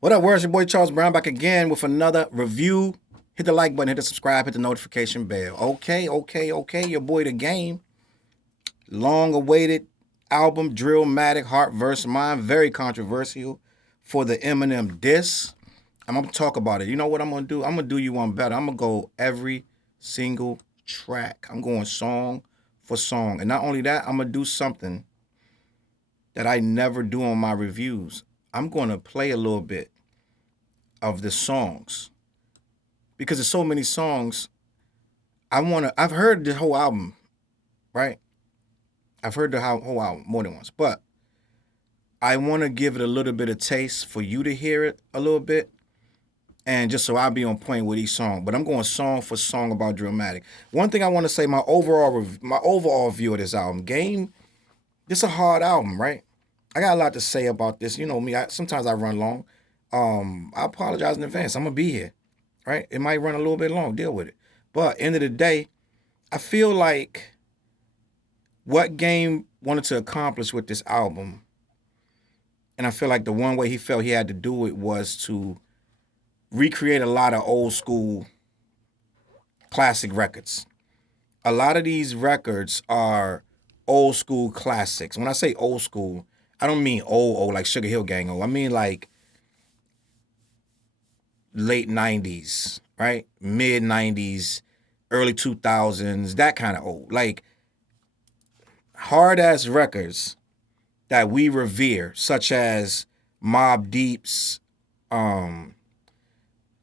What up, world? Your boy Charles Brown back again with another review. Hit the like button, hit the subscribe, hit the notification bell. Okay. Your boy The Game. Long awaited album, Drillmatic, Heart vs. Mind. Very controversial for the Eminem diss. I'm going to talk about it. You know what I'm going to do? I'm going to do you one better. I'm going to go every single track. I'm going song for song. And not only that, I'm going to do something that I never do on my reviews. I'm going to play a little bit of the songs because there's so many songs. I've heard the whole album, right? I've heard the whole album more than once, but I want to give it a little bit of taste for you to hear it a little bit, and just so I'll be on point with each song. But I'm going song for song about Drillmatic. One thing I want to say, my overall view of this album, Game. This is a hard album, right? I got a lot to say about this. You know me. Sometimes I run long. I apologize in advance. I'm gonna be here, right? It might run a little bit long. Deal with it. But end of the day, I feel like what Game wanted to accomplish with this album, and I feel like the one way he felt he had to do it was to recreate a lot of old school classic records. A lot of these records are old school classics. When I say old school, I don't mean old like Sugar Hill Gang old. I mean like late 90s, right? Mid 90s, early 2000s, that kind of old. Like hard ass records that we revere, such as Mobb Deep's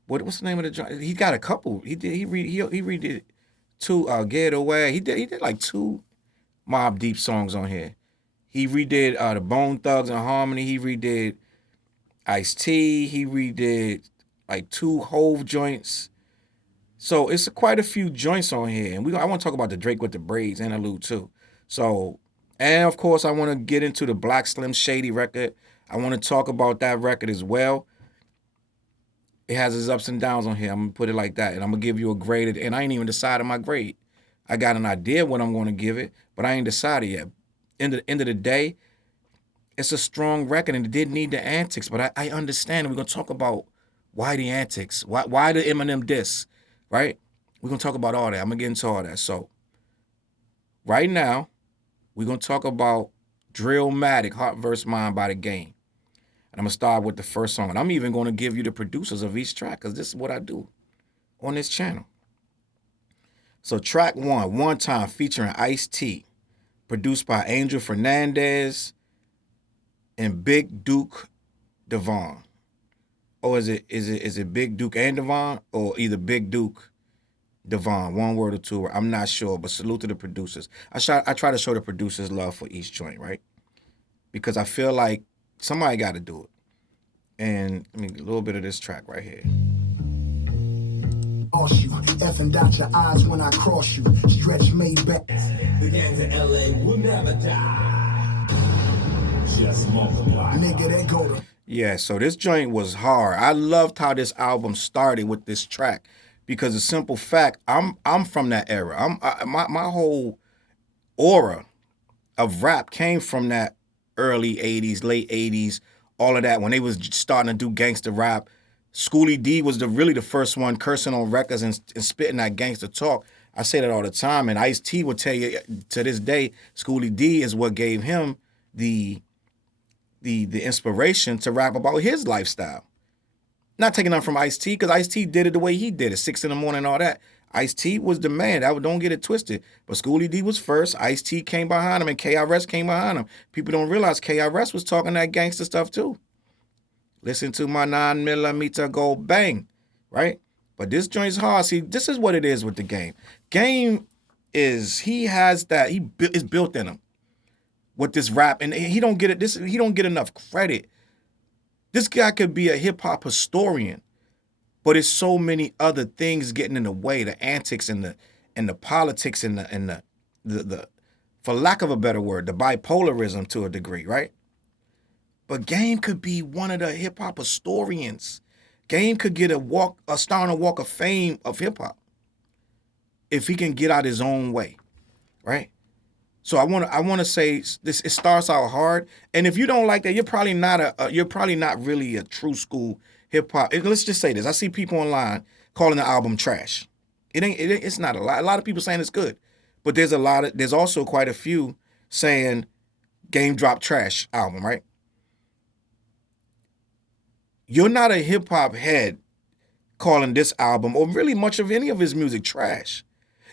what's the name of the joint? He got a couple. He redid two Get Away. He did like two Mobb Deep songs on here. He redid the Bone Thugs and Harmony. He redid Ice T. He redid like two Hove joints. So it's quite a few joints on here, and I want to talk about the Drake with the braids interlude too. So, and of course, I want to get into the Black Slim Shady record. I want to talk about that record as well. It has its ups and downs on here. I'm gonna put it like that, and I'm gonna give you a grade. And I ain't even decided my grade. I got an idea what I'm gonna give it, but I ain't decided yet. End of the day, it's a strong record, and it did need the antics. But I understand. And we're gonna talk about why the antics, why the Eminem diss, right? We're gonna talk about all that. I'm gonna get into all that. So right now, we're gonna talk about Drillmatic, Heart vs. Mind by The Game. And I'm gonna start with the first song. And I'm even gonna give you the producers of each track, because this is what I do on this channel. So track one Time, featuring Ice T, produced by Angel Fernandez and Big Duke Devon. Or is it Big Duke and Devon, or either Big Duke Devon, one word or two? I'm not sure, but salute to the producers. I try to show the producers love for each joint, right? Because I feel like somebody got to do it. And I mean, a little bit of this track right here. You effing dot your eyes when I cross you. Stretch made back. The gangs in LA will never die. Just multiply. Nigga, they go to. Yeah, so this joint was hard. I loved how this album started with this track, because the simple fact, I'm from that era. My whole aura of rap came from that early 80s, late 80s, all of that, when they was starting to do gangster rap. Schoolie D was really the first one cursing on records and spitting that gangster talk. I say that all the time, and Ice T would tell you to this day, Schoolie D is what gave him the inspiration to rap about his lifestyle. Not taking nothing from Ice T, because Ice T did it the way he did it, 6 in the morning, all that. Ice T was the man. Don't get it twisted. But Schoolie D was first. Ice T came behind him, and KRS came behind him. People don't realize KRS was talking that gangster stuff too. Listen to my 9mm go bang, right? But this joint's hard. See, this is what it is with the Game. Game he has that. It's built in him with this rap, and he don't get it. He don't get enough credit. This guy could be a hip hop historian, but it's so many other things getting in the way, the antics and the politics and the for lack of a better word, the bipolarism to a degree, right? But Game could be one of the hip hop historians. Game could get a star on a walk of fame of hip hop if he can get out his own way, right? So I want to say this. It starts out hard, and if you don't like that, you're probably not really a true school hip hop. Let's just say this: I see people online calling the album trash. It's not a lot. A lot of people saying it's good, but there's also quite a few saying Game Drop trash album. Right? You're not a hip hop head calling this album or really much of any of his music trash.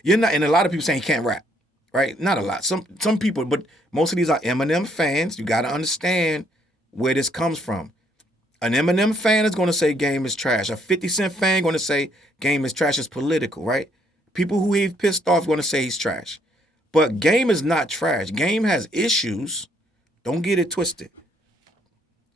You're not, and a lot of people saying he can't rap, right? Not a lot. Some people, but most of these are Eminem fans. You got to understand where this comes from. An Eminem fan is going to say Game is trash. A 50 Cent fan going to say Game is trash. It's political, right? People who he's pissed off going to say he's trash. But Game is not trash. Game has issues. Don't get it twisted.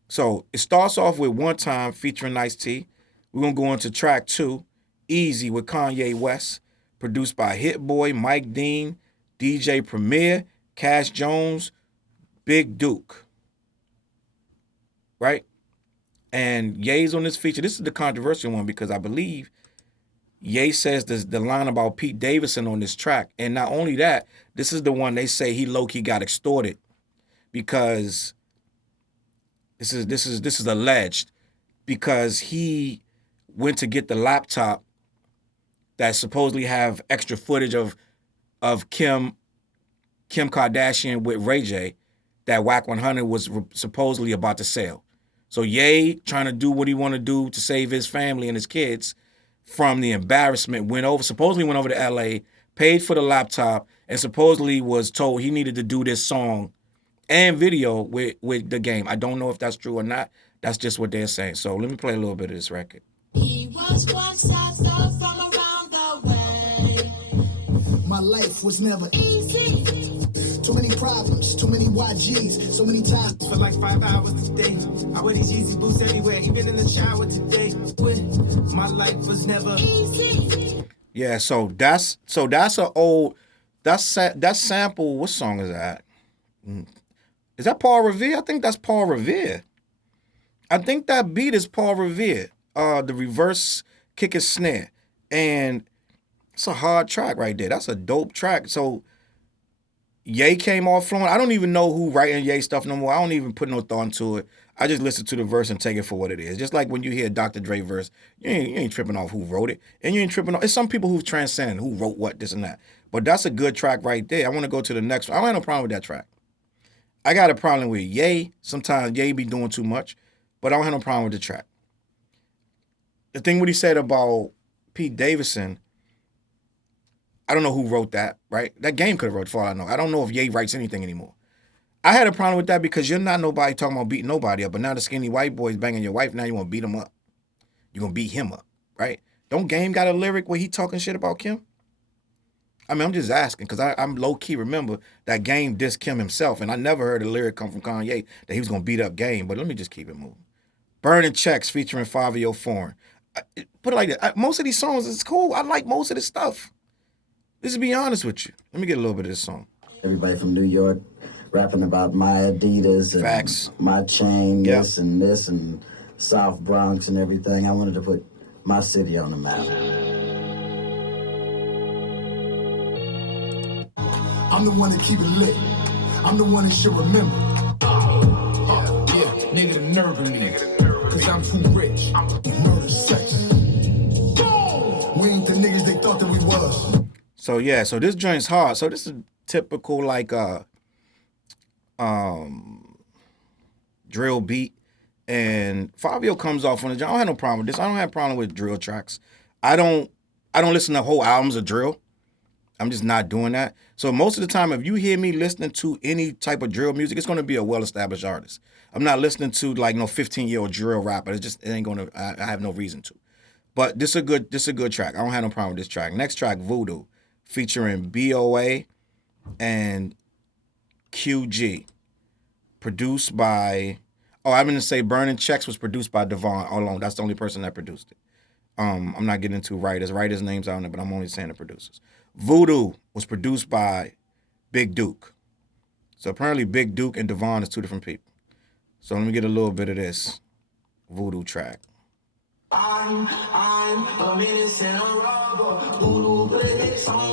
So it starts off with One Time featuring Ice-T. We're going to go into track 2, Eazy with Kanye West, produced by Hit Boy, Mike Dean, DJ Premier, Cash Jones, Big Duke. Right? And Ye's on this feature. This is the controversial one because I believe Ye says the line about Pete Davidson on this track. And not only that, this is the one they say he low-key got extorted because this is alleged because he went to get the laptop that supposedly have extra footage of Kim Kardashian with Ray J that Wack 100 was supposedly about to sell. So Ye, trying to do what he want to do to save his family and his kids from the embarrassment, supposedly went over to LA, paid for the laptop, and supposedly was told he needed to do this song and video with the Game. I don't know if that's true or not. That's just what they're saying. So let me play a little bit of this record. He was one stop stop from around the way. My life was never easy. Too many problems, too many YGs, so many times. For like 5 hours today, I wear these Eazy boots everywhere, even in the shower today. My life was never easy. Yeah, so that's a old that sample. What song is that? Is that Paul Revere? I think that's Paul Revere. I think that beat is Paul Revere. The reverse kick and snare, and it's a hard track right there. That's a dope track. So Ye came off flowing. I don't even know who writing Ye stuff no more. I don't even put no thought into it. I just listen to the verse and take it for what it is. Just like when you hear a Dr. Dre verse, you ain't tripping off who wrote it, and you ain't tripping off. It's some people who've transcended who wrote what, this and that. But that's a good track right there. I want to go to the next one. I don't have no problem with that track. I got a problem with Ye. Sometimes Ye be doing too much, but I don't have no problem with the track. The thing what he said about Pete Davidson, I don't know who wrote that, right? That Game could have wrote, for all I know. I don't know if Ye writes anything anymore. I had a problem with that because you're not nobody talking about beating nobody up, but now the skinny white boy's banging your wife, now you want to beat him up. You're going to beat him up, right? Don't Game got a lyric where he talking shit about Kim? I mean, I'm just asking because I'm low-key remember that Game dissed Kim himself, and I never heard a lyric come from Kanye that he was going to beat up Game, but let me just keep it moving. Burning Checks featuring Fabio Foreign. Put it like that. Most of these songs is cool. I like most of this stuff. Let's be honest with you. Let me get a little bit of this song. Everybody from New York rapping about my Adidas and Facts. my chain, this and South Bronx and everything. I wanted to put my city on the map. I'm the one that keep it lit. I'm the one that should remember. yeah, nigga the nerve of me, cause I'm too rich. Murder, sex. We ain't the niggas they thought that we was. So yeah, so this joint's hard. So this is typical like drill beat, and Fabio comes off on the joint. I don't have no problem with this. I don't have a problem with drill tracks. I don't listen to whole albums of drill. I'm just not doing that. So most of the time, if you hear me listening to any type of drill music, it's going to be a well-established artist. I'm not listening to like no 15-year-old drill rapper. It ain't going to. I have no reason to. But this is a good track. I don't have no problem with this track. Next track, Voodoo, featuring BOA and QG, produced by. Oh, I'm gonna say Burning Checks was produced by Devon alone. That's the only person that produced it. I'm not getting into writers. Writers' names out there, but I'm only saying the producers. Voodoo was produced by Big Duke. So apparently Big Duke and Devon is two different people. So let me get a little bit of this Voodoo track.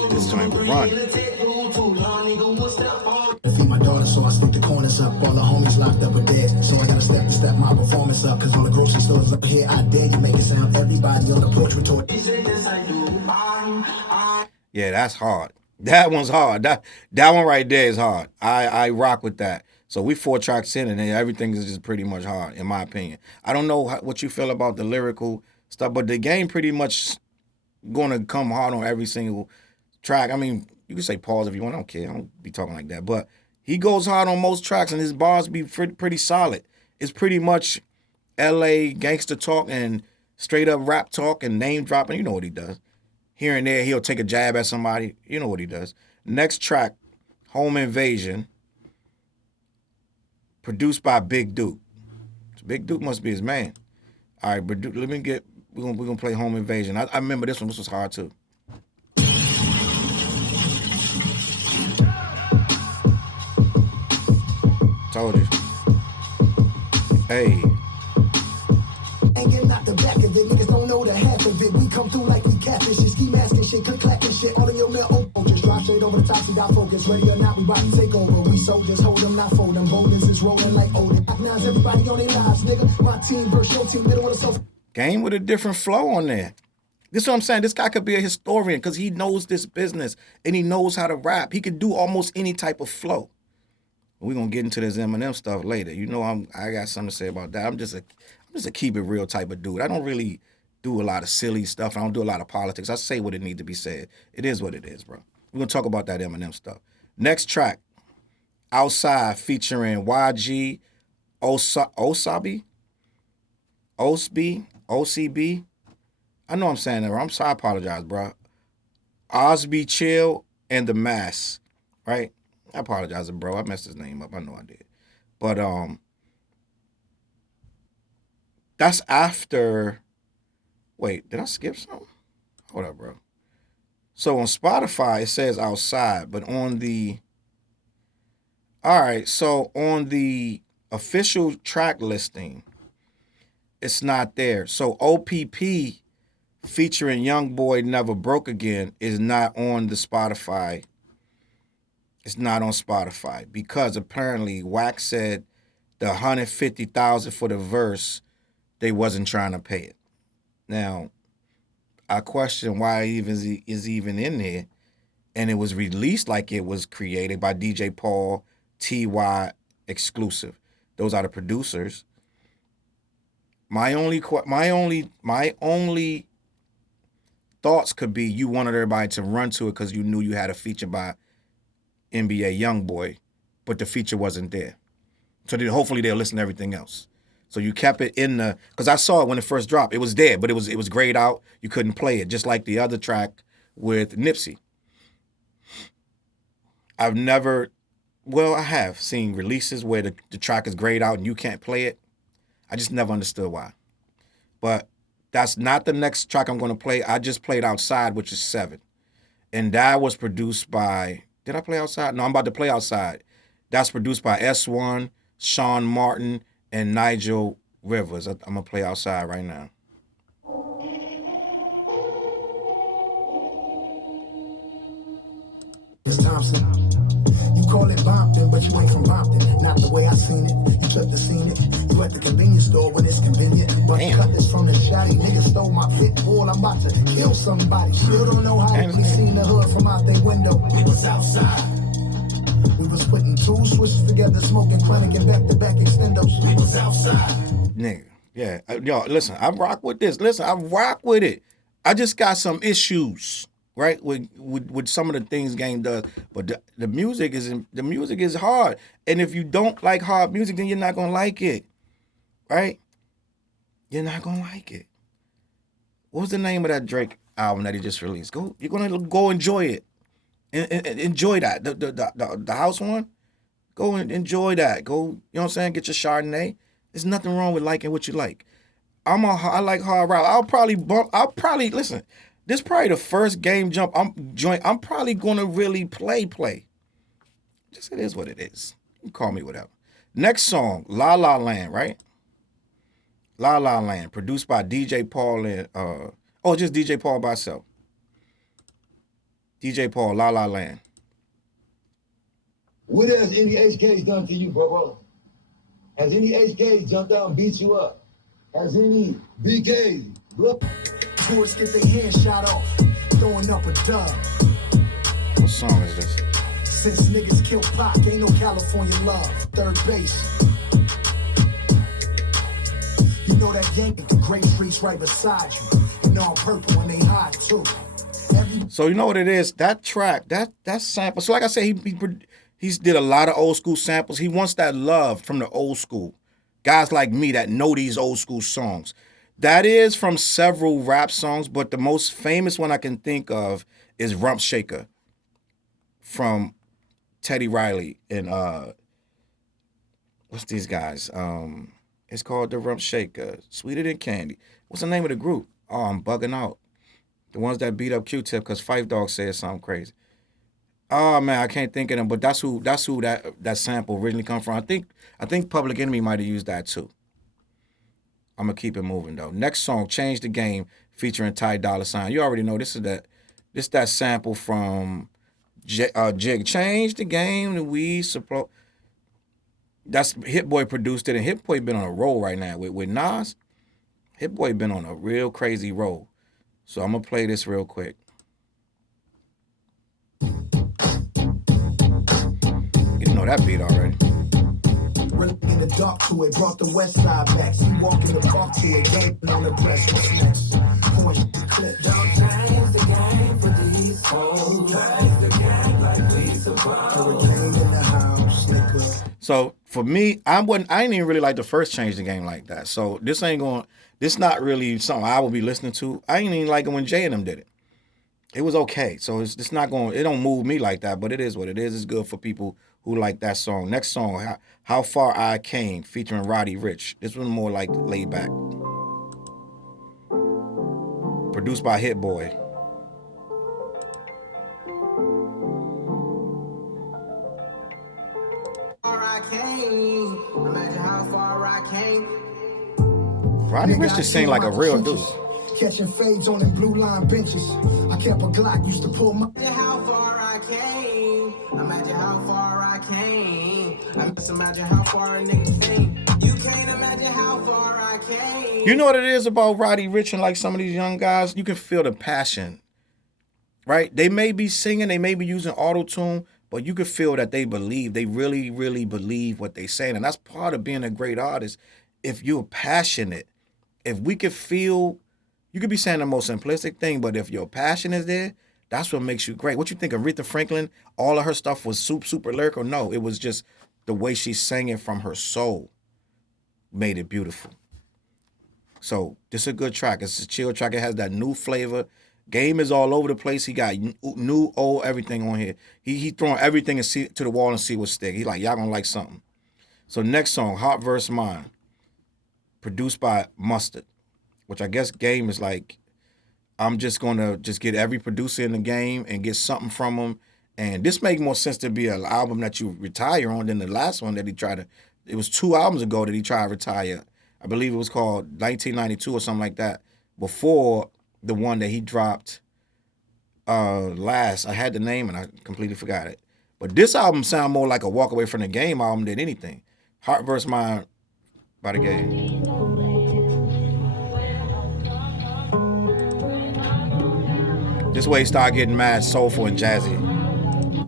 This joint will run. so I stick the corners up. All the homies locked up or dead, so I gotta step my performance up. Cause all the grocery stores up here, I dare you make it sound. Everybody on the porch retort. Yeah, that's hard. That one's hard. That one right there is hard. I rock with that. So we 4 tracks in, and everything is just pretty much hard, in my opinion. I don't know what you feel about the lyrical stuff, but the game pretty much gonna come hard on every single track. I mean, you can say pause if you want. I don't care. I don't be talking like that. But he goes hard on most tracks, and his bars be pretty solid. It's pretty much L.A. gangster talk and straight up rap talk and name dropping. You know what he does. Here and there, he'll take a jab at somebody. You know what he does. Next track, Home Invasion, produced by Big Duke. So Big Duke must be his man. All right, but let me get. We're gonna play Home Invasion. I remember this one. This was hard too. Told you. Hey. Ain't getting out the back of it, niggas don't know the half of it. We come through like we catfish shit, ski masking shit, click clacking shit. All of your mail just drive straight over the top, see that focus. Ready or not, we about to take over. We soldiers, hold them, not fold them. Boulders is rolling like Odin. Recognize everybody on their lives, nigga. My team versus your team, middle of the sofa. Game with a different flow on there. This is what I'm saying. This guy could be a historian because he knows this business and he knows how to rap. He could do almost any type of flow. We're gonna get into this Eminem stuff later. You know, I got something to say about that. I'm just a keep it real type of dude. I don't really do a lot of silly stuff. I don't do a lot of politics. I say what it needs to be said. It is what it is, bro. We're gonna talk about that Eminem stuff. Next track, Outside, featuring YG, Osabi, OCB. I know I'm saying that wrong. I'm sorry, I apologize, bro. Osby Chill and The Mass, right? I apologize, bro. I messed his name up. I know I did. But that's after. Wait, did I skip something? Hold up, bro. So on Spotify it says Outside, but on the so on the official track listing, it's not there. So OPP featuring Young Boy Never Broke Again is not on the Spotify. It's not on Spotify because apparently Wax said the $150,000 for the verse, they wasn't trying to pay it. Now, I question why is even in there, and it was released like it was created by DJ Paul, TY exclusive. Those are the producers. My only thoughts could be you wanted everybody to run to it because you knew you had a feature by NBA Youngboy, but the feature wasn't there. So hopefully they'll listen to everything else. So you kept it in the, because I saw it when it first dropped. It was there, but it was grayed out. You couldn't play it, just like the other track with Nipsey. I have seen releases where the track is grayed out and you can't play it. I just never understood why. But that's not the next track I'm going to play. I just played Outside, which is 7. And that was produced by, did I play Outside? No, I'm about to play Outside. That's produced by S1, Sean Martin, and Nigel Rivers. I'm going to play Outside right now. It's Thompson. You call it Bompton, but you ain't from Bompton. Not the way I seen it. You took the scene it. You at the convenience store when it's convenient. But cut this from the Shady. Nigga stole my pit bull. I'm about to kill somebody. Still don't know how we seen the hood from out their window. We was outside. We was putting 2 switches together, smoking chronic and back-to-back extendos. We was outside. Nigga, yeah. Yo, listen, I rock with this. Listen, I rock with it. I just got some issues, right, with some of the things Game does. But the music is hard. And if you don't like hard music, then you're not gonna like it. Right? You're not gonna like it. What was the name of that Drake album that he just released? You're gonna go enjoy it. And enjoy that. The house one, go and enjoy that. Go, you know what I'm saying? Get your Chardonnay. There's nothing wrong with liking what you like. I like hard rap. I'll probably listen. This is probably the first game jump I'm probably gonna really play. Just it is what it is. You can call me whatever. Next song, La La Land, right? La La Land, produced by DJ Paul and just DJ Paul by himself. DJ Paul, La La Land. What has any HKs done to you, bro? Has any HKs jumped out and beat you up? Has any BKs? Tourists get their hands shot off, throwing up a dub. What song is this? Since niggas kill Pac, ain't no California love. Third base. You know that yank, the great streets right beside you. And all purple and they hot too. So you know what it is? That track, that sample. So like I said, he's did a lot of old school samples. He wants that love from the old school. Guys like me that know these old school songs. That is from several rap songs, but the most famous one I can think of is Rump Shaker from Teddy Riley and what's these guys? It's called the Rump Shaker, Sweeter Than Candy. What's the name of the group? Oh, I'm bugging out. The ones that beat up Q-Tip because Phife Dawg said something crazy. Oh man, I can't think of them, but that's who that sample originally come from. I think Public Enemy might have used that too. I'm gonna keep it moving though. Next song, Change the Game, featuring Ty Dolla $ign. You already know this that sample from Jig. Change the game, the weed supply. That's Hit Boy produced it, and Hit Boy been on a roll right now with Nas. Hit Boy been on a real crazy roll. So I'm gonna play this real quick. You know that beat already. In the dark to it, brought the west side back. See, walk in the park to it, game on the press. What's next? Point the clip. Don't change the game for these hoes. Change the game like we survive. Hurricane in the house, nigga. So for me, I ain't even really like the first Change the Game like that. So this not really something I would be listening to. I ain't even like it when Jay and them did it. It was okay. So it's not it don't move me like that, but it is what it is. It's good for people who like that song. Next song, How Far I Came, featuring Roddy Ricch. This one more like laid back. Produced by Hit Boy. Roddy Ricch just sing like a real dude. Catching fades on them blue line benches. I kept a Glock, used to pull my. How far I came. Imagine how far I came. I must imagine how far a nigga came. You can't imagine how far I came. You know what it is about Roddy Ricch and like some of these young guys? You can feel the passion, right? They may be singing, they may be using auto-tune, but you can feel that they believe. They really, really believe what they're saying. And that's part of being a great artist. If you're passionate, if we could feel, you could be saying the most simplistic thing, but if your passion is there, that's what makes you great. What you think of Aretha Franklin? All of her stuff was super lyrical? No, it was just the way she sang it from her soul made it beautiful. So this is a good track. It's a chill track. It has that new flavor. Game is all over the place. He got new, old, everything on here. He throwing everything to the wall and see what stick. He like, y'all gonna like something. So next song, Heart vs. Mind, produced by Mustard, which I guess Game is like, I'm just gonna get every producer in the game and get something from them. And this makes more sense to be an album that you retire on than the last one that he tried to. It was 2 albums ago that he tried to retire. I believe it was called 1992 or something like that. Before the one that he dropped last. I had the name and I completely forgot it. But this album sound more like a Walk Away from the Game album than anything. Heart vs. Mind by the Game. This way he started getting mad, soulful, and jazzy.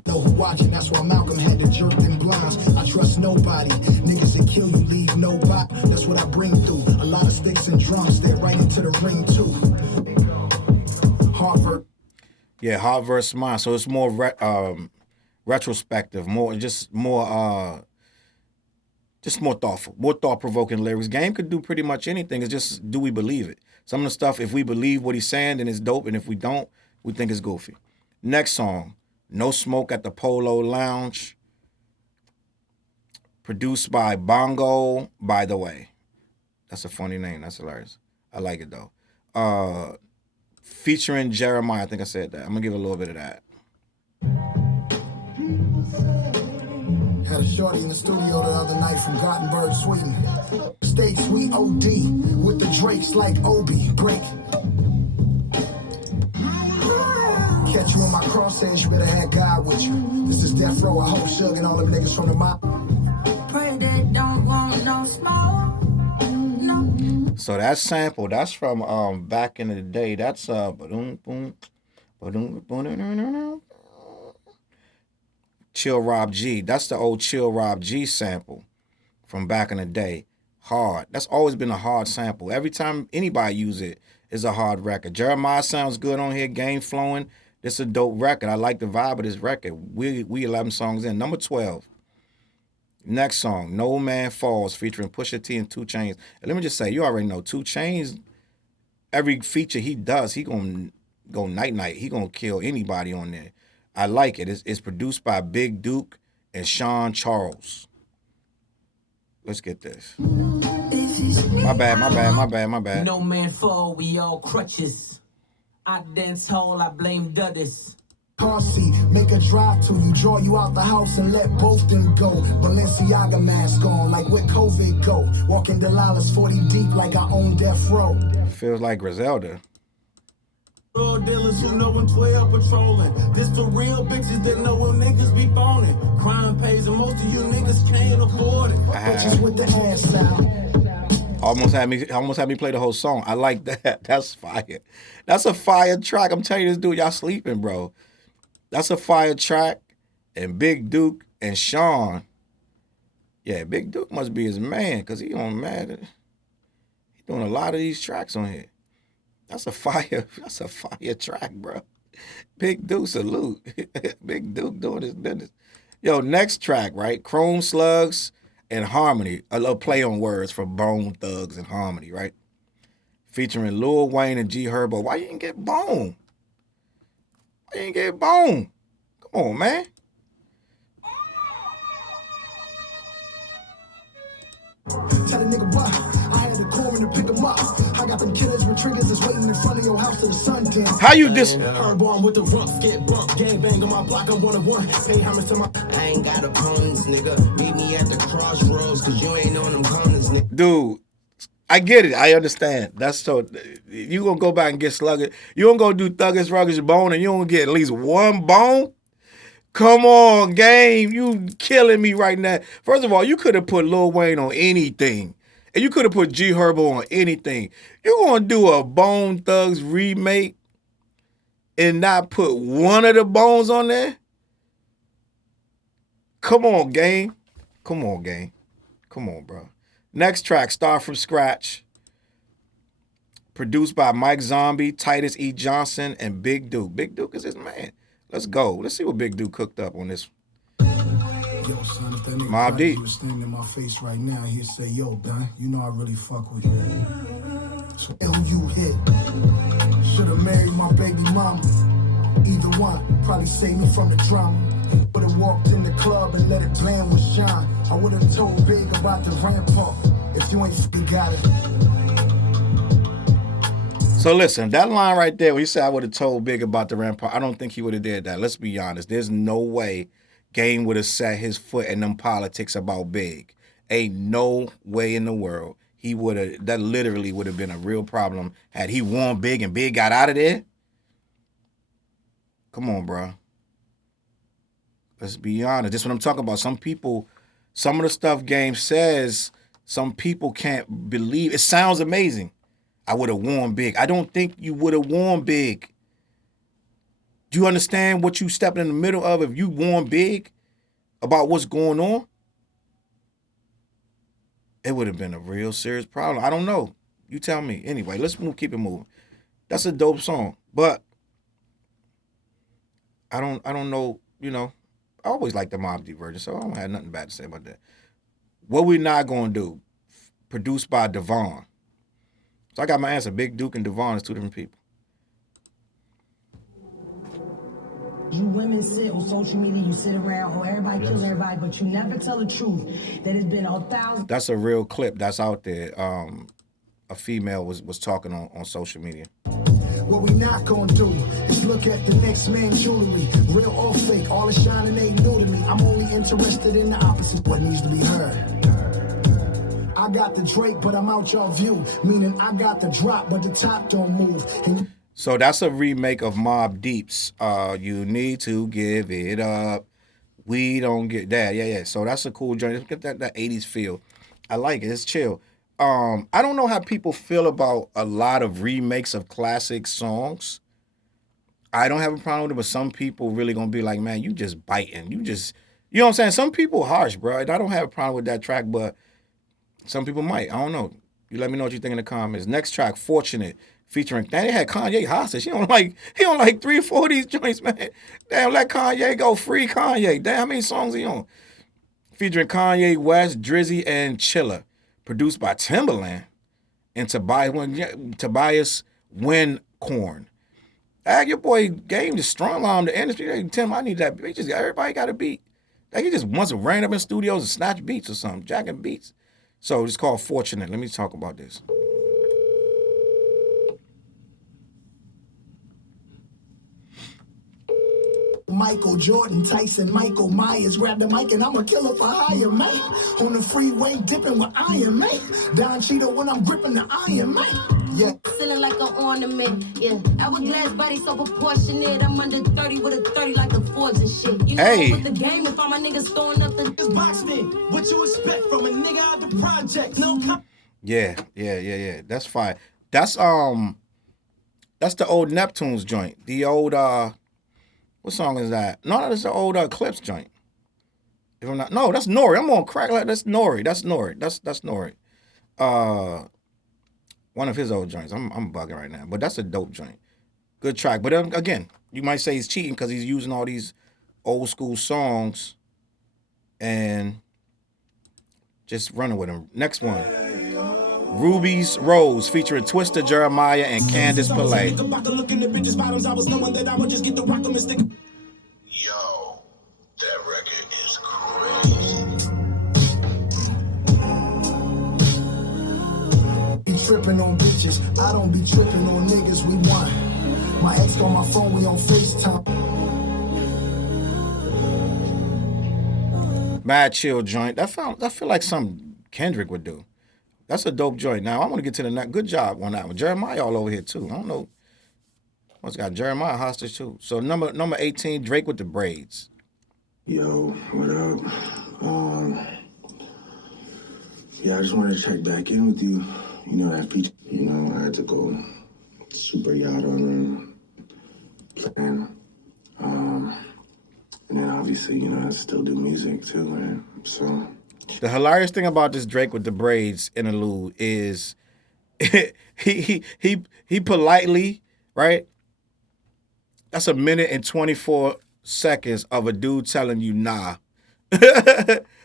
Know who watching, that's why Malcolm had to jerk them blinds. I trust nobody. Niggas that kill you, leave nobody. That's what I bring through. A lot of sticks and drums, they're right into the ring too. Harvard. Yeah, Heart vs. Mind. So it's more retrospective, more thoughtful, more thought-provoking lyrics. Game could do pretty much anything. It's just, do we believe it? Some of the stuff, if we believe what he's saying, then it's dope, and if we don't, we think it's goofy. Next song, No Smoke at the Polo Lounge, produced by Bongo, by the way. That's a funny name. That's hilarious. I like it, though. Featuring Jeremiah. I think I said that. I'm going to give a little bit of that. Had a shorty in the studio the other night from Gothenburg, Sweden. State Suite OD with the Drakes like Obi. Break. Catch you in my crosshairs, you better have God with you. This is death row, I hope Shug and all them niggas from the mob. Pray they don't want no smoke. No. So that sample, that's from back in the day. That's ba-dum, boom, ba-dum, boom, Chill Rob G. That's the old Chill Rob G sample from back in the day. Hard. That's always been a hard sample. Every time anybody use it, it's a hard record. Jeremiah sounds good on here. Game flowing. This is a dope record. I like the vibe of this record. We 11 songs in. Number 12. Next song, No Man Falls, featuring Pusha T and 2 Chainz. And let me just say, you already know 2 Chainz, every feature he does, he gonna go night-night. He gonna kill anybody on there. I like it. It's produced by Big Duke and Sean Charles. Let's get this. My bad. No man fall, we all crutches. I dance hall, I blame Duddis. Car seat, make a drive to you, draw you out the house and let both them go. Balenciaga mask on, like where COVID go. Walking Delilah's 40 deep like I own death row. Feels like Griselda. Real dealers who know when 12 patrolling. This the real bitches that know when niggas be phoning. Crime pays and most of you niggas can't afford it. Bitches with the ass out. Almost had me play the whole song. I like that. That's fire. That's a fire track. I'm telling you, this dude, y'all sleeping, bro. That's a fire track. And Big Duke and Sean. Yeah, Big Duke must be his man, because he on mad. He doing a lot of these tracks on here. That's a fire track, bro. Big Duke, salute. Big Duke doing his business. Yo, next track, right? Chrome Slugs and Harmony. A little play on words from Bone Thugs and Harmony, right? Featuring Lil Wayne and G Herbo. Why you didn't get Bone? Why you didn't get Bone? Come on, man. Tell a nigga what? I had the coroner pick him up. I got them killers with triggers that's waiting in front of your house till the sun dance. How you dis? Airborne with the rumps, get bumped. Gang bang on my block, I'm 1-1. Pay how much to my. I ain't got opponents, nigga. Meet me at the crossroads, cause you ain't on them corners, nigga. Dude, I get it. I understand. That's so. You gonna go back and get Slugger. You gonna go do Thuggish Ruggish Bone and you gonna get at least one bone? Come on, game. You killing me right now. First of all, you could have put Lil Wayne on anything. And you could have put G Herbo on anything. You gonna do a Bone Thugs remake and not put one of the bones on there? Come on, gang. Come on, gang. Come on, bro. Next track, Start From Scratch. Produced by Mike Zombie, Titus E. Johnson, and Big Duke. Big Duke is his man. Let's go. Let's see what Big Duke cooked up on this. Yo, son, if that nigga Mobb Deep. Prodigy was standing in my face right now, he'd say, yo, Don, you know I really fuck with you. So who you hit? Should've married my baby mama. Either one, probably saved me from the drama. Would've walked in the club and let it bland with John. I would've told Big about the rampart. If you ain't fucking got it. So listen, that line right there, where he said I would have told Big about the rampart, I don't think he would have did that. Let's be honest. There's no way Game would have set his foot in them politics about Big. Ain't no way in the world. He would have, that literally would have been a real problem had he won Big and Big got out of there. Come on, bro. Let's be honest. This is what I'm talking about. Some people, some of the stuff Game says, some people can't believe. It sounds amazing. I would have won Big. I don't think you would have won Big. Do you understand what you stepped in the middle of if you won Big about what's going on? It would have been a real serious problem. I don't know. You tell me. Anyway, let's keep it moving. That's a dope song. But I don't know, you know. I always like the Mobb Deep version, so I don't have nothing bad to say about that. What we not gonna do? Produced by Devon. So I got my answer. Big Duke and Devon is two different people. You women sit on social media, you sit around, oh, everybody kills everybody, but you never tell the truth that it's been 1,000. That's a real clip that's out there. A female was talking on social media. What we not gonna do is look at the next man's jewelry. Real or fake, all the shining ain't new to me. I'm only interested in the opposite, what needs to be heard. I got the Drake, but I'm out your view. Meaning I got the drop, but the top don't move. So that's a remake of Mobb Deep's You Need to Give It Up. We don't get that. Yeah, yeah. So that's a cool joint. Get that 80s feel. I like it. It's chill. I don't know how people feel about a lot of remakes of classic songs. I don't have a problem with it, but some people really gonna be like, man, you just biting. You know what I'm saying? Some people harsh, bro. And I don't have a problem with that track, but some people might. I don't know. You let me know what you think in the comments. Next track, Fortunate, featuring. Damn, they had Kanye hostage. He on like 3 or 4 of these joints, man. Damn, let Kanye go. Free Kanye. Damn, how many songs he on? Featuring Kanye West, Drizzy, and Chilla. Produced by Timbaland and Tobias Wincorn. Your boy Game just strong arm the industry. Hey, Tim, I need that. Everybody got a beat. Like he just wants to ran up in studios and snatch beats or something, jacking beats. So it's called Fortunate. Let me talk about this. Michael Jordan, Tyson, Michael Myers, grab the mic and I'm a killer for hire, man. On the freeway, dipping with iron, man. Don Cheeto when I'm gripping the iron, man. Yeah. Sitting like an ornament, yeah. Hourglass body so proportionate. I'm under 30 with a 30 like the Forbes and shit. You know Hey. with the game if all my niggas throwing up the It's boxed in. What you expect from a nigga out the project? No Yeah. That's fine. That's the old Neptunes joint. The old what song is that? No, that's the old Clips joint. If I'm not, no, that's Nori. I'm on crack. That's Nori. That's Nori. One of his old joints. I'm bugging right now, but that's a dope joint. Good track. But again, you might say he's cheating because he's using all these old school songs and just running with them. Next one. Ruby's Rose featuring Twister Jeremiah and Candace Pillay. Yo, that record is crazy. Be tripping on bitches. I don't be tripping on niggas. We want. My ex on my phone. We on FaceTime. Mad chill joint. That feel like something Kendrick would do. That's a dope joint. Now I want to get to the next. Good job on that one. Jeremiah all over here too. I don't know. What's got Jeremiah hostage too. So number 18, Drake with the braids. Yo, what up? Yeah, I just wanted to check back in with you. You know that feature. You know I had to go super yacht on plan. And then obviously, you know, I still do music too, man. So. The hilarious thing about this Drake with the braids interlude is he politely, right? That's a minute and 24 seconds of a dude telling you nah.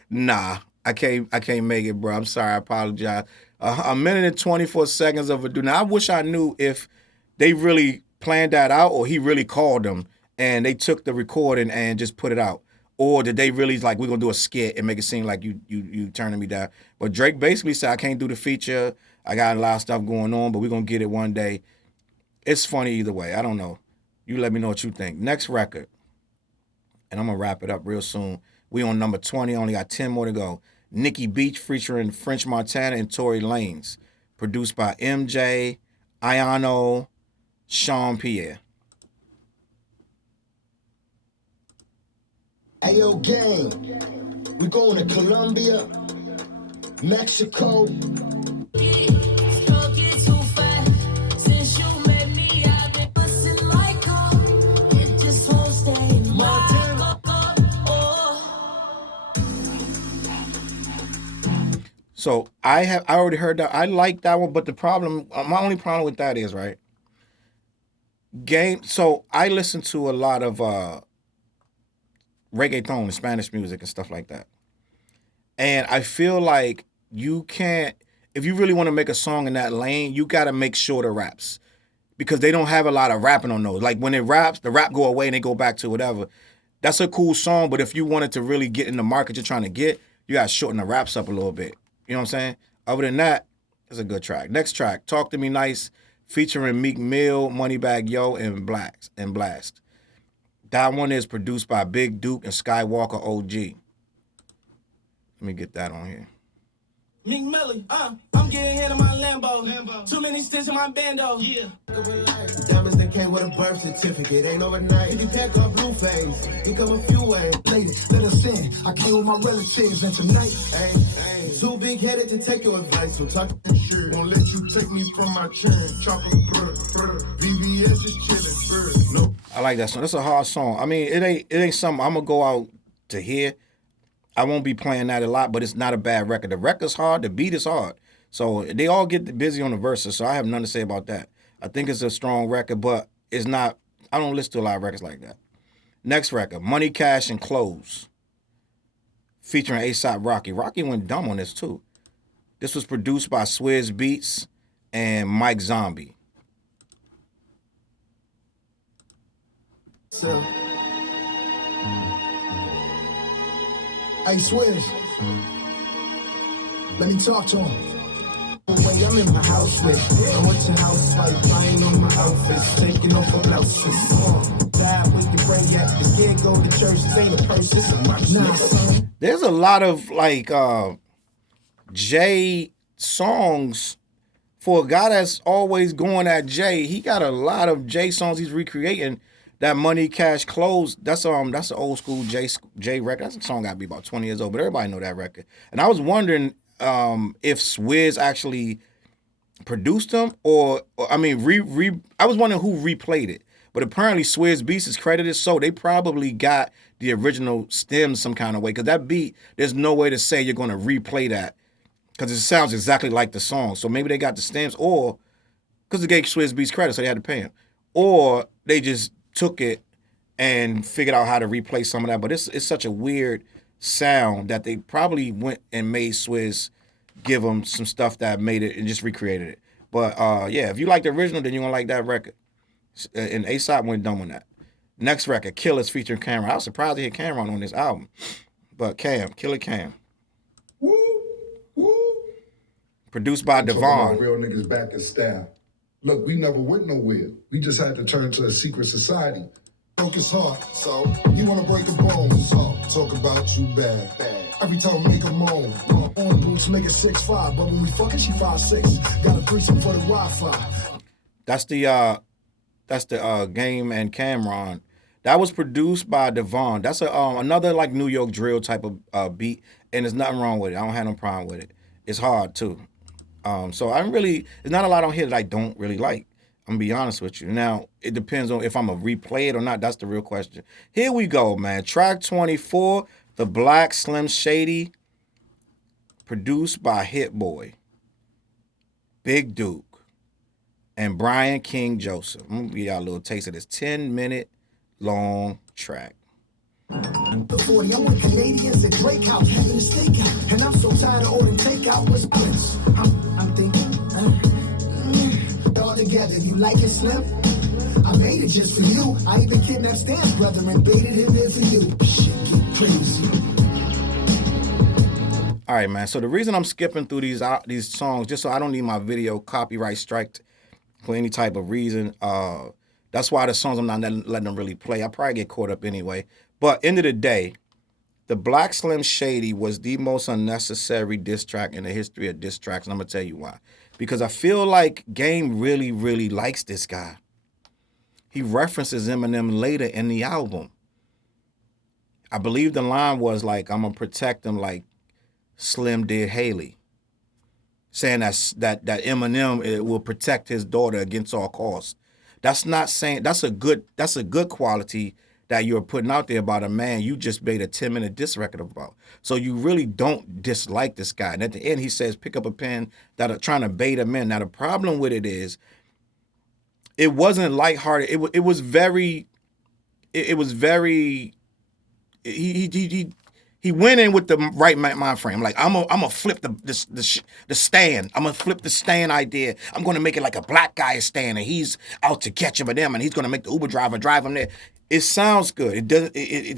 Nah. I can't make it, bro. I'm sorry, I apologize. A minute and 24 seconds of a dude. Now I wish I knew if they really planned that out or he really called them and they took the recording and just put it out. Or did they really like, we're gonna do a skit and make it seem like you turning me down? But Drake basically said, I can't do the feature. I got a lot of stuff going on, but we're gonna get it one day. It's funny either way. I don't know. You let me know what you think. Next record, and I'm gonna wrap it up real soon. We on number 20, only got 10 more to go. Nicki Beach featuring French Montana and Tory Lanez. Produced by MJ, Ayano, Sean Pierre. Ayo, gang. We going to Colombia, Mexico. So I already heard that. I like that one, but the problem, my only problem with that is, right, so I listen to a lot of reggaeton and Spanish music and stuff like that. And I feel like you can't, if you really want to make a song in that lane, you got to make shorter raps because they don't have a lot of rapping on those. Like when it raps, the rap go away and they go back to whatever. That's a cool song, but if you wanted to really get in the market you're trying to get, you got to shorten the raps up a little bit. You know what I'm saying? Other than that, it's a good track. Next track, Talk to Me Nice, featuring Meek Mill, Moneybagg Yo, and Blast. That one is produced by Big Duke and Skywalker OG. Let me get that on here. Meek Millie, I'm getting hit in my Lambo. Too many sticks in my bando. Yeah. Diamonds that came with a birth certificate, ain't overnight. 50 pack up blue face, he come a few ways. Lady, let us in. I came with my relatives, and tonight, hey, too big headed to take your advice. So talk shit. Won't let you take me from my chin. Chocolate VVS is chillin'. No. I like that song. That's a hard song. I mean, it ain't something I'm gonna go out to hear. I won't be playing that a lot, but it's not a bad record. The record's hard, the beat is hard. So they all get busy on the verses, so I have nothing to say about that. I think it's a strong record, but it's not, I don't listen to a lot of records like that. Next record, Money, Cash, and Clothes, featuring A$AP Rocky. Rocky went dumb on this too. This was produced by Swizz Beatz and Mike Zombie. So, hey, Swizz, let me talk to him. When I'm in my house with, I went to house like buying on my outfits, taking off my blouses. Die with your brain, yeah, the kid go to church, this ain't a purse, it's a merch. There's a lot of like Jay songs for a guy that's always going at Jay. He got a lot of Jay songs he's recreating. That Money, Cash, Clothes, that's an old school Jay record. That song got to be about 20 years old, but everybody know that record. And I was wondering if Swizz actually produced them or I mean, I was wondering who replayed it. But apparently Swizz Beatz is credited, so they probably got the original stems some kind of way. Because that beat, there's no way to say you're going to replay that because it sounds exactly like the song. So maybe they got the stems, or because they gave Swizz Beatz credit, so they had to pay him. Or they just took it and figured out how to replay some of that. But it's such a weird sound that they probably went and made Swizz give them some stuff that made it and just recreated it. But yeah, if you like the original, then you're going to like that record. And A$AP went dumb on that. Next record, Killers featuring Cameron. I was surprised to hear Cameron on this album. But Killer Cam. Woo, woo. Produced by Devon. Real niggas back in style. Look, we never went nowhere. We just had to turn to a secret society. Broke his heart, so you wanna break a bone. So talk about you bad. Every time make a moan. On boots make it 6'5", but when we fucking she 5'6". Got a threesome for the Wi-Fi. That's the Game and Cameron. That was produced by Devon. That's another like New York drill type of beat, and there's nothing wrong with it. I don't have no problem with it. It's hard too. So there's not a lot on here that I don't really like. I'm gonna be honest with you. Now, it depends on if I'm gonna replay it or not. That's the real question. Here we go, man. Track 24, The Black Slim Shady, produced by Hit Boy, Big Duke, and Brian King Joseph. I'm gonna give y'all a little taste of this 10-minute long track. The 40, I'm with Canadians at Drake House, having a stakeout. And I'm so tired of ordering takeout. What's Prince? I'm thinking, all together, you like it, Slim? I made it just for you. I even kidnapped Stan's brother and baited him in for you. Shit get crazy. All right, man. So the reason I'm skipping through these songs, just so I don't need my video copyright striked for any type of reason. That's why the songs I'm not letting them really play. I probably get caught up anyway. But end of the day, the Black Slim Shady was the most unnecessary diss track in the history of diss tracks, and I'm gonna tell you why. Because I feel like Game really, really likes this guy. He references Eminem later in the album. I believe the line was like, "I'm gonna protect him like Slim did Haley," saying that Eminem will protect his daughter against all costs. That's not saying that's a good quality that you're putting out there about a man you just made a 10-minute diss record about. So you really don't dislike this guy. And at the end, he says, pick up a pen that are trying to bait him in. Now, the problem with it is, it wasn't lighthearted. It was very, he went in with the right mind frame. Like, I'm gonna flip the stand. I'm gonna flip the stand idea. I'm gonna make it like a black guy is stand, and he's out to catch him and them, and he's gonna make the Uber driver drive him there. It sounds good. It does.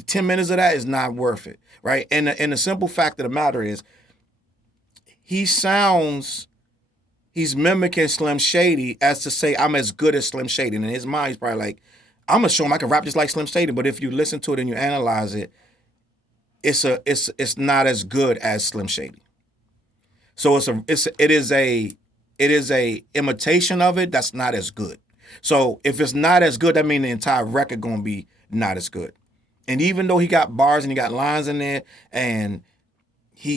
10 minutes of that is not worth it, right? And the simple fact of the matter is, he's mimicking Slim Shady as to say, I'm as good as Slim Shady. And in his mind, he's probably like, I'm gonna show him I can rap just like Slim Shady. But if you listen to it and you analyze it, it's not as good as Slim Shady. So it is a imitation of it that's not as good. So if it's not as good, that means the entire record gonna be not as good. And even though he got bars and he got lines in there, and he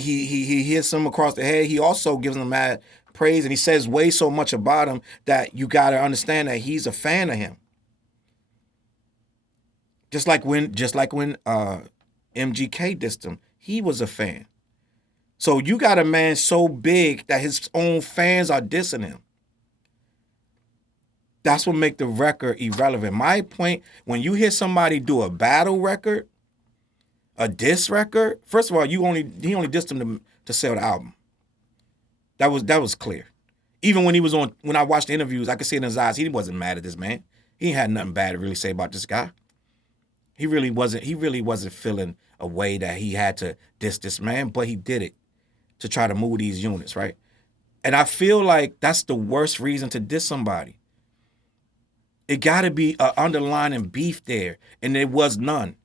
hits them across the head, he also gives them mad praise, and he says way so much about him that you gotta understand that he's a fan of him. Just like when MGK dissed him, he was a fan. So you got a man so big that his own fans are dissing him. That's what make the record irrelevant. My point, when you hear somebody do a battle record, a diss record, first of all, he only dissed him to sell the album. That was clear. Even when I watched the interviews, I could see it in his eyes, he wasn't mad at this man. He ain't had nothing bad to really say about this guy. He really wasn't feeling a way that he had to diss this man, but he did it to try to move these units, right? And I feel like that's the worst reason to diss somebody. It got to be an underlying beef there, and there was none.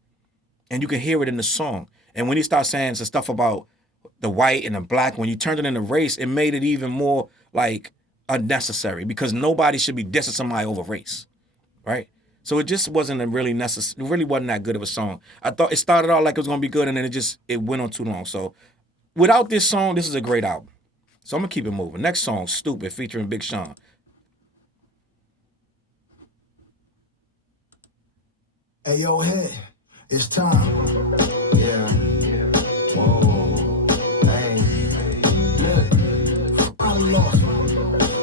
And you can hear it in the song. And when he starts saying some stuff about the white and the black, when you turned it into race, it made it even more like unnecessary, because nobody should be dissing somebody over race, right? So it just wasn't a really necessary. It really wasn't that good of a song. I thought it started out like it was gonna be good, and then it went on too long. So without this song, this is a great album. So I'm gonna keep it moving. Next song, "Stupid," featuring Big Sean. Hey, yo, head, it's time. Yeah. Whoa. Hey. Look. I'm lost.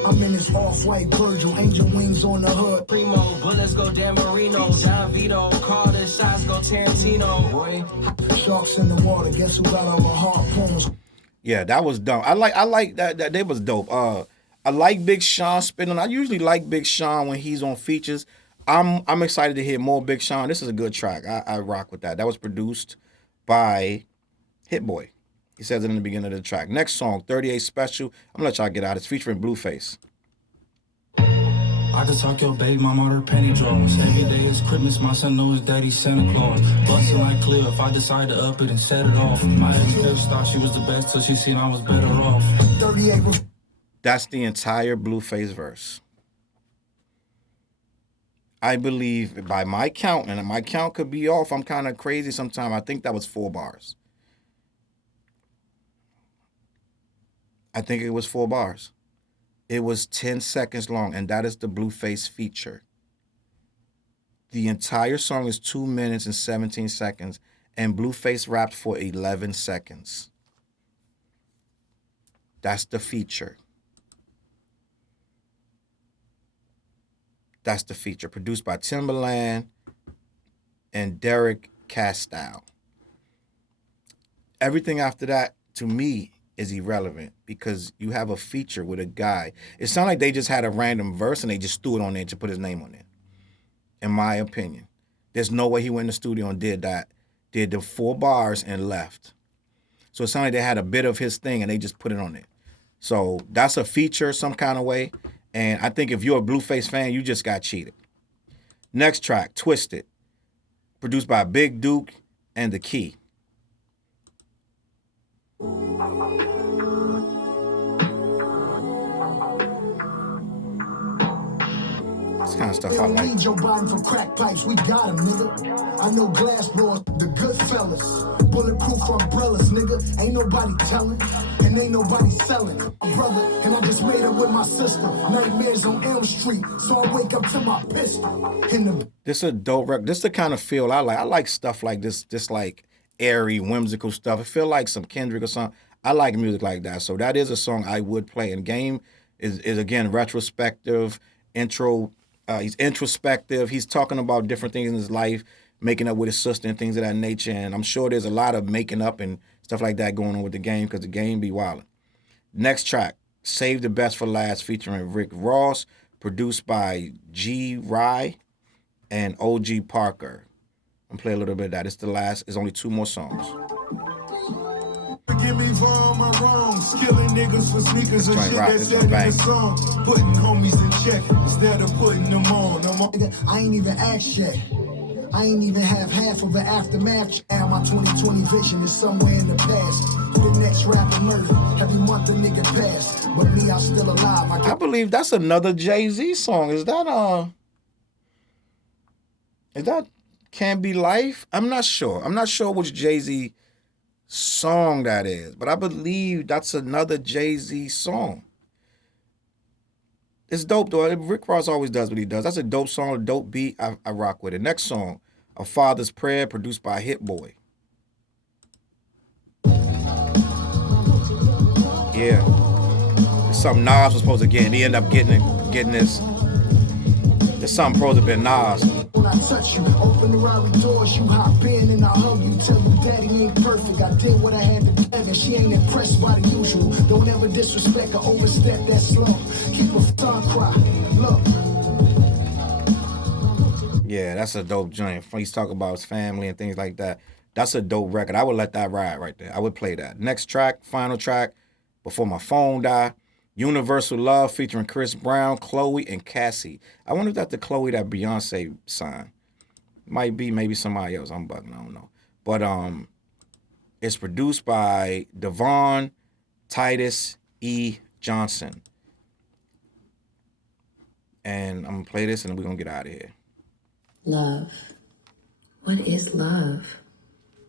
I'm in this off-white Virgil, angel wings on the hood. Primo, bullets go Dan Marino, Don Vito, Carter, shots go Tarantino, boy. Sharks in the water, guess who got all the harpoons? Yeah, that was dumb. I like that they was dope. I like Big Sean spinning. I usually like Big Sean when he's on features. I'm excited to hear more Big Sean. This is a good track. I rock with that. That was produced by Hit Boy. He says it in the beginning of the track. Next song, 38 Special. I'm gonna let y'all get out. It's featuring Blueface. I could talk your baby mama her penny drawers. Every day is Christmas, my son knows daddy's Santa Claus. Bustin' like clear if I decide to up it and set it off. My ex-bitch thought she was the best till she seen I was better off. 38. That's the entire Blueface verse. I believe by my count, and my count could be off, I'm kind of crazy sometimes, I think that was 4 bars. I think it was 4 bars. It was 10 seconds long, and that is the Blueface feature. The entire song is 2 minutes and 17 seconds, and Blueface rapped for 11 seconds. That's the feature. That's the feature. Produced by Timbaland and Derek Castile. Everything after that, to me, is irrelevant, because you have a feature with a guy. It sounded like they just had a random verse and they just threw it on there to put his name on it. In my opinion. There's no way he went in the studio and did that. Did the 4 bars and left. So it sounded like they had a bit of his thing and they just put it on there. So that's a feature some kind of way. And I think if you're a Blueface fan, you just got cheated. Next track, Twisted. Produced by Big Duke and The Key. This kind of stuff I like. Need your body for crack pipes, we got him, nigga. I know glass blowers, the good fellas. Bulletproof umbrellas, nigga. Ain't nobody telling, and ain't nobody selling. My brother, and I just made up with my sister. Nightmares on Elm Street, so I wake up to my pistol. This is a dope record. This is the kind of feel I like. I like stuff like this, just like airy, whimsical stuff. I feel like some Kendrick or something. I like music like that. So that is a song I would play. And Game is again, retrospective, he's introspective. He's talking about different things in his life, making up with his sister and things of that nature. And I'm sure there's a lot of making up and stuff like that going on with the Game, because the Game be wildin'. Next track, Save the Best for Last, featuring Rick Ross, produced by G. Rye and OG Parker. I'm play a little bit of that. It's the last. It's only 2 more songs. Forgive me for all my wrongs, killing niggas for sneakers and shit rock, that this said joint in bang. the song. Putting homies in check instead of putting them on. I ain't even asked yet. I ain't even have half of the aftermath. Now my 2020 vision is somewhere in the past. The next rapper murder. Every month a nigga pass. But me, I'm still alive. I believe that's another Jay-Z song. Is that Can't Be Life? I'm not sure. I'm not sure which Jay-Z song that is, but I believe that's another Jay-Z song. It's dope though. Rick Ross always does what he does. That's a dope song, a dope beat. I rock with it. Next song, A Father's Prayer, produced by Hit Boy. Yeah. It's something Nas was supposed to get, and he ended up getting this. There's something supposed to be Nas. When I touch you, open the Rari doors, you hop in and I hug you. Tell you daddy ain't perfect. I did what I had to do, and she ain't impressed by the usual. Don't ever disrespect or overstep that slow. Keep a tongue cry. Look. Yeah, that's a dope joint. He's talking about his family and things like that. That's a dope record. I would let that ride right there. I would play that. Next track, final track, Before My Phone Die. Universal Love featuring Chris Brown, Chloe, and Cassie. I wonder if that's the Chloe that Beyonce signed. Might be, maybe somebody else. I'm bugging, I don't know. But it's produced by Devon Titus E. Johnson. And I'm gonna play this and we're gonna get out of here. Love. What is love?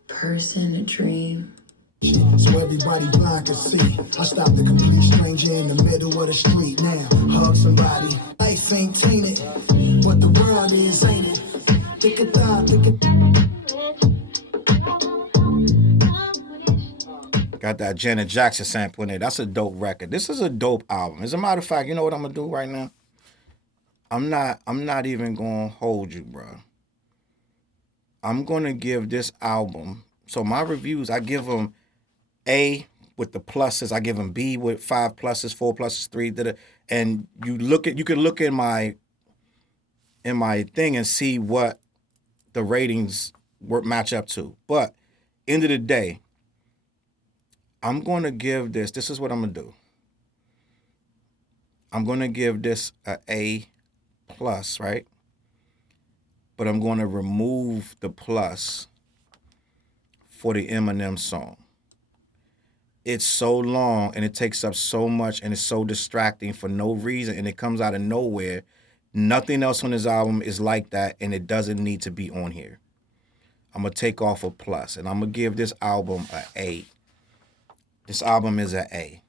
Person, a dream. So everybody blind can see. I stopped a complete stranger in the middle of the street. Now hug somebody. Life ain't tainted, but the world is, ain't it? Think it thought, think it. Got that Janet Jackson sample in there. That's a dope record. This is a dope album. As a matter of fact, you know what I'm gonna do right now? I'm not even gonna hold you, bro. I'm gonna give this album. So my reviews, I give them A with the pluses. I give them B with 5 pluses, 4 pluses, 3. And you can look in my thing and see what the ratings match up to. But end of the day, I'm going to give this. This is what I'm gonna do. I'm gonna give this a A plus, right? But I'm going to remove the plus for the Eminem song. It's so long and it takes up so much and it's so distracting for no reason and it comes out of nowhere. Nothing else on this album is like that and it doesn't need to be on here. I'm going to take off a plus and I'm going to give this album an A. This album is an A.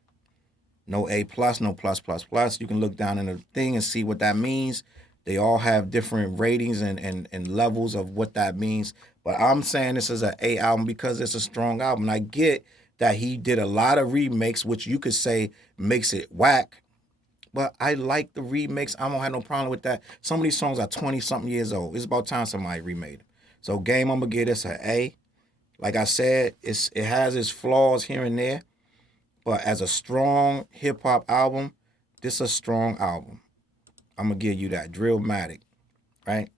No A plus, no plus, plus, plus. You can look down in the thing and see what that means. They all have different ratings and levels of what that means. But I'm saying this is an A album because it's a strong album. And I get that he did a lot of remakes, which you could say makes it whack. But I like the remakes. I don't have no problem with that. Some of these songs are 20-something years old. It's about time somebody remade them. So Game, I'm going to give this an A. Like I said, it has its flaws here and there. But as a strong hip-hop album, this is a strong album. I'm going to give you that. Drillmatic, right?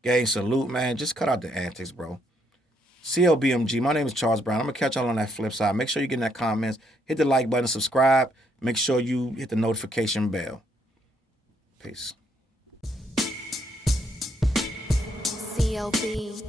Gang, salute, man. Just cut out the antics, bro. CLBMG, my name is Charles Brown. I'm going to catch y'all on that flip side. Make sure you get in that comments. Hit the like button, subscribe. Make sure you hit the notification bell. Peace. CLB.